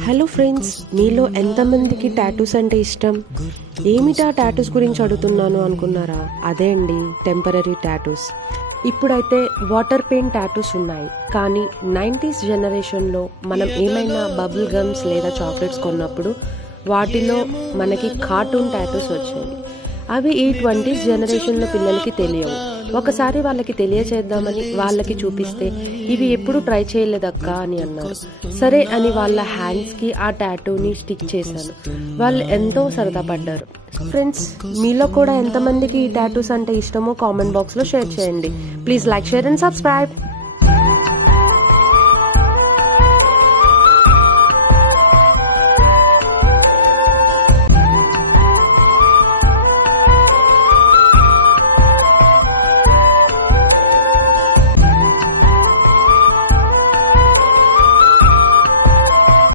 Hello friends, మీలో ఎంతమందికి tattoos అంటే ఇష్టం? ఏమిటా టాటూస్ గురించి అడుగుతున్నాను అనుకున్నారా? అదే అండి, టెంపరరీ టాటూస్. ఇప్పుడైతే వాటర్ పెయింట్ టాటూస్ ఉన్నాయి, కానీ 90s జనరేషన్లో మనం ఏమైనా బబుల్ గమ్స్ లేదా చాక్లెట్స్ కొన్నప్పుడు వాటిలో మనకి కార్టూన్ టాటూస్ వచ్చేవి. అవి ఈ 20s జనరేషన్లో పిల్లలకి తెలియవు. ఒకసారి వాళ్ళకి తెలియచేద్దామని వాళ్ళకి చూపిస్తే ఇవి ఎప్పుడు ట్రై చేయలేదక్క అని అన్నారు. సరే అని వాళ్ళ హ్యాండ్స్కి ఆ టాటూని స్టిక్ చేశాను. వాళ్ళు ఎంతో సరదా పడ్డారు. ఫ్రెండ్స్, మీలో కూడా ఎంతమందికి ఈ టాటూస్ అంటే ఇష్టమో కామెంట్ బాక్స్లో షేర్ చేయండి. Please like, share and subscribe.